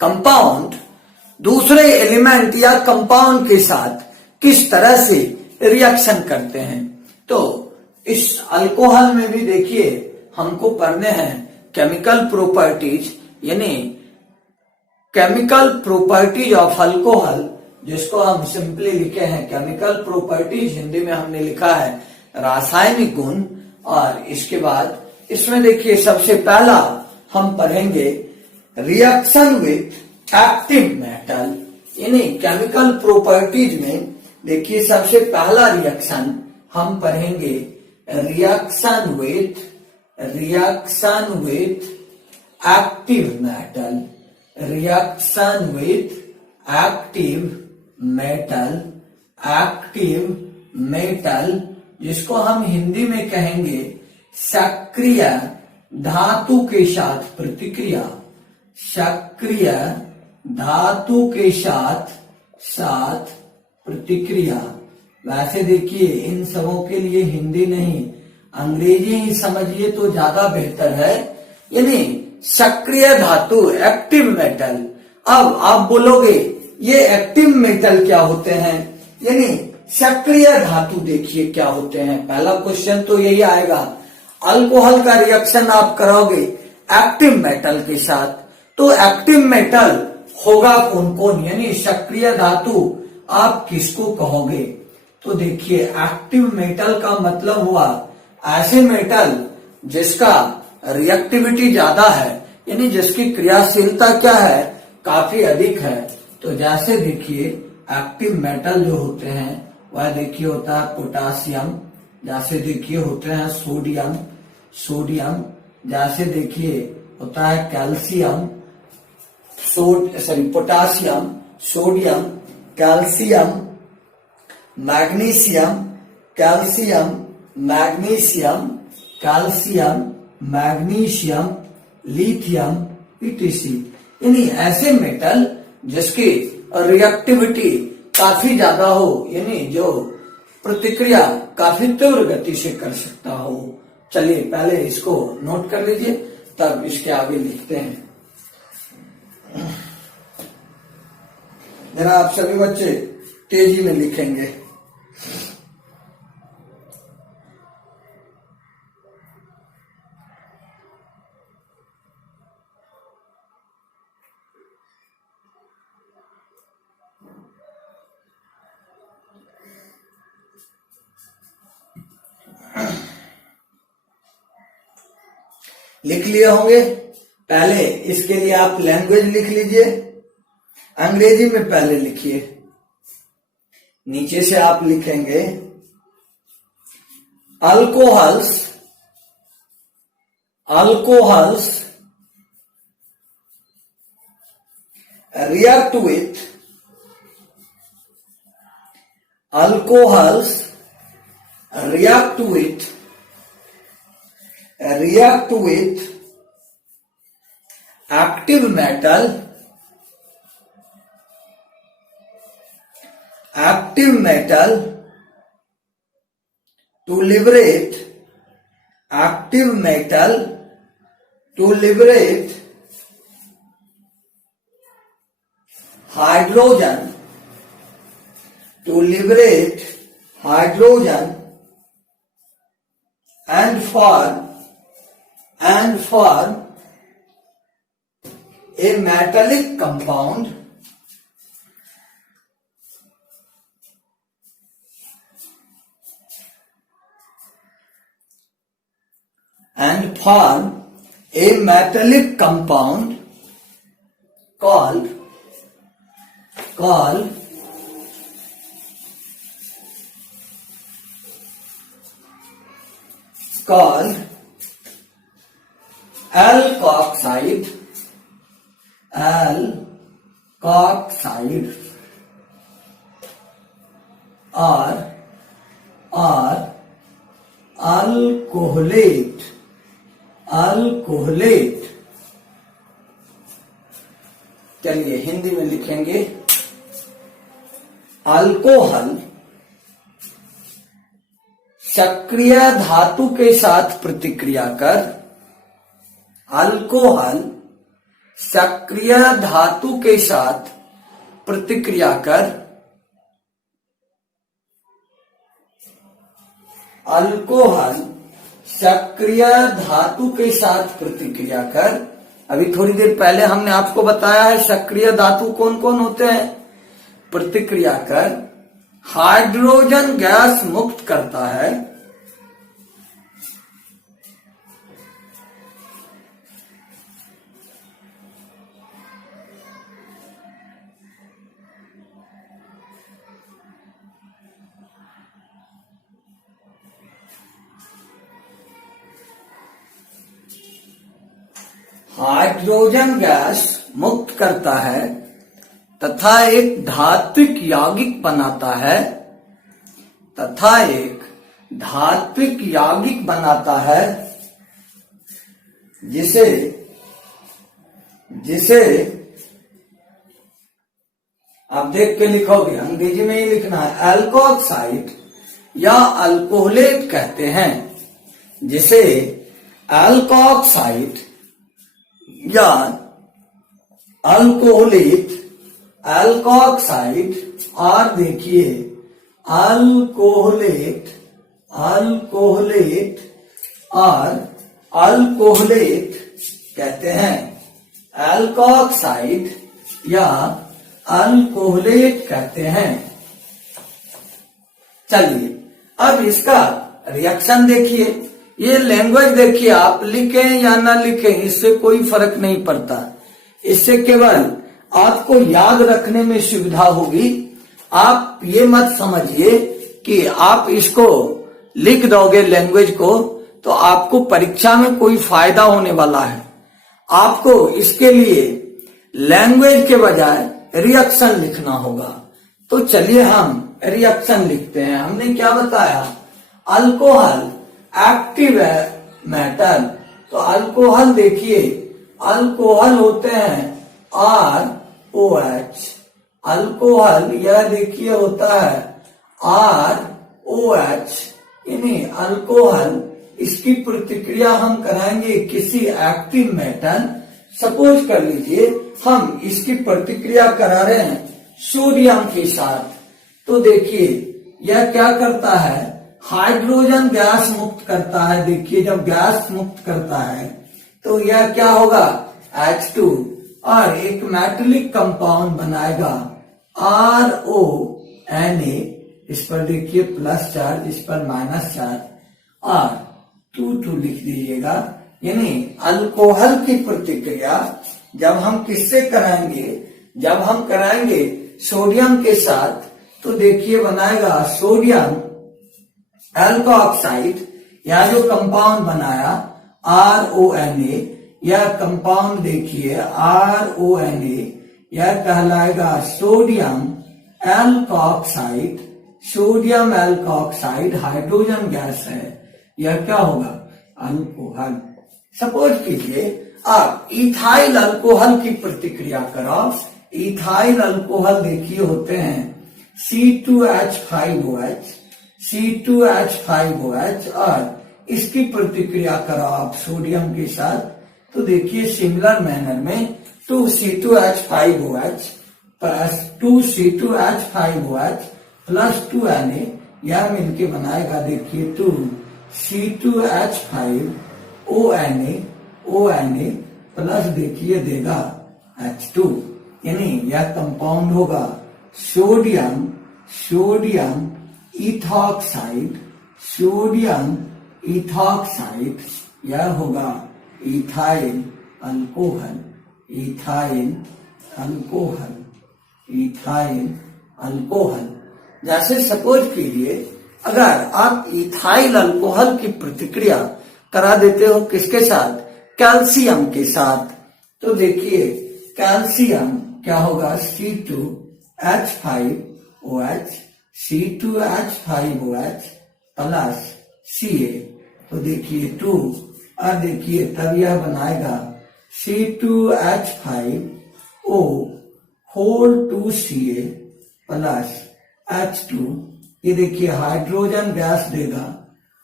कंपाउंड दूसरे एलिमेंट या कंपाउंड के साथ किस तरह से रिएक्शन करते हैं। तो इस अल्कोहल में भी देखिए हमको पढ़ने हैं केमिकल प्रॉपर्टीज, यानी केमिकल प्रॉपर्टीज ऑफ अल्कोहल, जिसको हम सिंपली लिखे हैं केमिकल प्रॉपर्टीज, हिंदी में हमने लिखा है रासायनिक गुण। और इसके बाद इसमें देखिए सबसे पहला हम पढ़ेंगे रिएक्शन विथ एक्टिव मेटल, यानी केमिकल प्रॉपर्टीज में देखिए सबसे पहला रिएक्शन हम पढ़ेंगे reaction with active metal, reaction with active metal, जिसको हम हिंदी में कहेंगे सक्रिय धातु के साथ प्रतिक्रिया, सक्रिय धातु के साथ प्रतिक्रिया। वैसे देखिए इन सबों के लिए हिंदी नहीं अंग्रेजी ही समझिए तो ज्यादा बेहतर है। यानी सक्रिय धातु, एक्टिव मेटल। अब आप बोलोगे ये एक्टिव मेटल क्या होते हैं, यानी सक्रिय धातु देखिए क्या होते हैं। पहला क्वेश्चन तो यही आएगा, अल्कोहल का रिएक्शन आप कराओगे एक्टिव मेटल के साथ, तो एक्टिव मेटल होगा कौन कौन, यानी सक्रिय धातु आप किसको कहोगे। तो देखिए एक्टिव मेटल का मतलब हुआ ऐसे मेटल जिसका रिएक्टिविटी ज्यादा है, यानी जिसकी क्रियाशीलता क्या है, काफी अधिक है। तो जैसे देखिए एक्टिव मेटल जो होते हैं वह देखिए होता है पोटासियम, जैसे देखिए होते हैं सोडियम, जैसे देखिए होता है calcium, potassium, sodium, calcium, magnesium, lithium, etc। यानी ऐसे मेटल जिसकी रिएक्टिविटी काफी ज्यादा हो, यानी जो प्रतिक्रिया काफी तीव्र गति से कर सकता हो। चलिए पहले इसको नोट कर लीजिए, तब इसके आगे लिखते हैं। जरा आप सभी बच्चे तेजी में लिखेंगे। लिख लिए होंगे। पहले इसके लिए आप लैंग्वेज लिख लीजिए, अंग्रेजी में पहले लिखिए, नीचे से आप लिखेंगे alcohols react with active metal to liberate hydrogen and form a metallic compound called alkoxide or alcoholate। चलिए हिंदी में लिखेंगे, अल्कोहल सक्रिय धातु के साथ प्रतिक्रिया कर, अल्कोहल सक्रिय धातु के साथ प्रतिक्रिया कर, अल्कोहल सक्रिय धातु के साथ प्रतिक्रिया कर। अभी थोड़ी देर पहले हमने आपको बताया है सक्रिय धातु कौन कौन होते हैं। प्रतिक्रिया कर हाइड्रोजन गैस मुक्त करता है, हाइड्रोजन गैस मुक्त करता है तथा एक धात्विक यौगिक बनाता है, जिसे आप देख के लिखोगे, अंग्रेजी में ही लिखना है, अल्कोक्साइड या अल्कोहलेट कहते हैं, जिसे अल्कोक्साइड या अल्कोहलिक अल्कोक्साइड और देखिए अल्कोहलेट और अल्कोहलेट कहते हैं, अल्कोक्साइड या अल्कोहलेट कहते हैं। चलिए अब इसका रिएक्शन देखिए, ये लैंग्वेज देखिए, आप लिखें या ना लिखें इससे कोई फर्क नहीं पड़ता, इससे केवल आपको याद रखने में सुविधा होगी। आप ये मत समझिए कि आप इसको लिख दोगे लैंग्वेज को तो आपको परीक्षा में कोई फायदा होने वाला है। आपको इसके लिए लैंग्वेज के बजाय रिएक्शन लिखना होगा। तो चलिए हम रिएक्शन लिखते हैं। हमने क्या बताया, अल्कोहल एक्टिव मेटल, तो अल्कोहल देखिए, अल्कोहल होते हैं ROH, अल्कोहल यह देखिए होता है ROH, यानी अल्कोहल, इसकी प्रतिक्रिया हम कराएंगे किसी एक्टिव मेटल। सपोज कर लीजिए हम इसकी प्रतिक्रिया करा रहे हैं सोडियम के साथ, तो देखिए यह क्या करता है, हाइड्रोजन गैस मुक्त करता है। देखिए जब गैस मुक्त करता है तो यह क्या होगा, H2, और एक मेटेलिक कंपाउंड बनाएगा RONA, इस पर देखिए प्लस चार्ज, इस पर माइनस चार्ज, और 2 लिख दीजिएगा। यानी अल्कोहल की प्रतिक्रिया जब हम किससे कराएंगे, जब हम कराएंगे सोडियम के साथ, तो देखिए बनाएगा सोडियम एल्कोऑक्साइड, या जो कंपाउंड बनाया RONA, यह कंपाउंड देखिए RONA, यह कहलाएगा sodium alkoxide. Sodium alkoxide hydrogen gas है, यह क्या होगा, अल्कोहल। सपोज कीजिए आप इथाइल अल्कोहल की प्रतिक्रिया करो। इथाइल अल्कोहल देखिए होते हैं C2H5OH, C2H5OH, और इसकी प्रतिक्रिया करो आप सोडियम के साथ, तो देखिए सिमिलर मैनर में 2C2H5OH plus 2C2H5OH plus 2Na, यह मिलके बनाएगा देखिए 2C2H5ONA प्लस देखिए देगा H2, यानी यह कंपाउंड होगा सोडियम इथॉक्साइड, सोडियम इथॉक्साइड, यह होगा ethyl alcohol, ethyl alcohol, ethyl alcohol. जैसे सपोज कीजिए अगर आप इथाइल अल्कोहल की प्रतिक्रिया करा देते हो किसके साथ, कैल्शियम के साथ, तो देखिए कैल्शियम क्या होगा, C2H5OH, C2H5OH प्लस Ca, तो देखिए 2, और देखिए तब यह बनाएगा C2H5O whole 2Ca plus H2, ये देखिए हाइड्रोजन गैस देगा।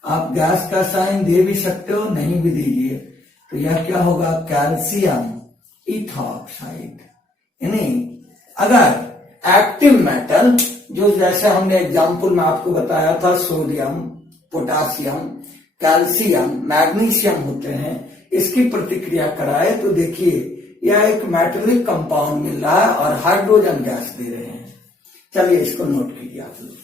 आप गैस का साइन दे भी सकते हो, नहीं भी दीजिए, तो यह क्या होगा, कैल्शियम इथॉक्साइड। यानी अगर एक्टिव मेटल, जो जैसे हमने एग्जाम्पल में आपको बताया था, सोडियम, पोटासियम, कैल्शियम, मैग्नीशियम होते हैं, इसकी प्रतिक्रिया कराए तो देखिए यह एक मेटेलिक कंपाउंड मिल रहा है और हाइड्रोजन गैस दे रहे हैं। चलिए इसको नोट कीजिए आप लोग।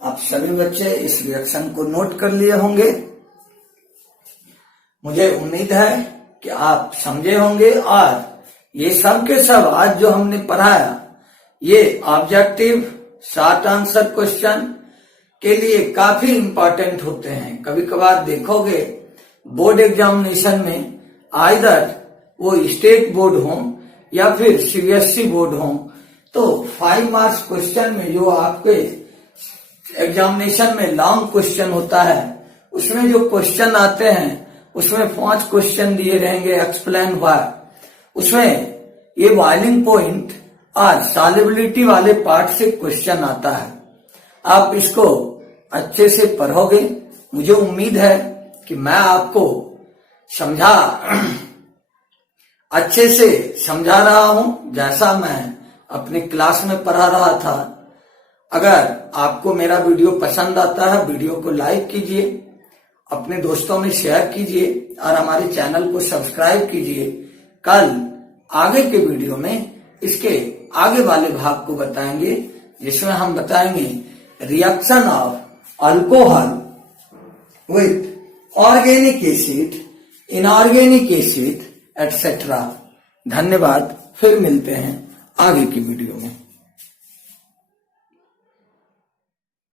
आप सभी बच्चे इस रिएक्शन को नोट कर लिए होंगे। मुझे उम्मीद है कि आप समझे होंगे, और ये सब के सब आज जो हमने पढ़ाया ये ऑब्जेक्टिव शॉर्ट आंसर क्वेश्चन के लिए काफी इंपॉर्टेंट होते हैं। कभी कभार देखोगे बोर्ड एग्जामिनेशन में आइदर वो स्टेट बोर्ड हो या फिर सीबीएसई बोर्ड हो, तो 5 मार्क्स क्वेश्चन में जो आपके एग्जामिनेशन में लॉन्ग क्वेश्चन होता है, उसमें जो क्वेश्चन आते हैं उसमें 5 क्वेश्चन दिए रहेंगे एक्सप्लेन व्हाई। उसमें ये बॉइलिंग पॉइंट और सॉल्युबिलिटी वाले पार्ट से क्वेश्चन आता है। आप इसको अच्छे से पढ़ोगे, मुझे उम्मीद है कि मैं आपको अच्छे से समझा रहा हूं जैसा मैं अपनी क्लास में पढ़ा रहा था। अगर आपको मेरा वीडियो पसंद आता है, वीडियो को लाइक कीजिए, अपने दोस्तों में शेयर कीजिए और हमारे चैनल को सब्सक्राइब कीजिए। कल आगे के वीडियो में इसके आगे वाले भाग को बताएंगे, जिसमें हम बताएंगे reaction of alcohol with organic acid, inorganic acid etcetera. धन्यवाद, फिर मिलते हैं आगे की वीडियो में।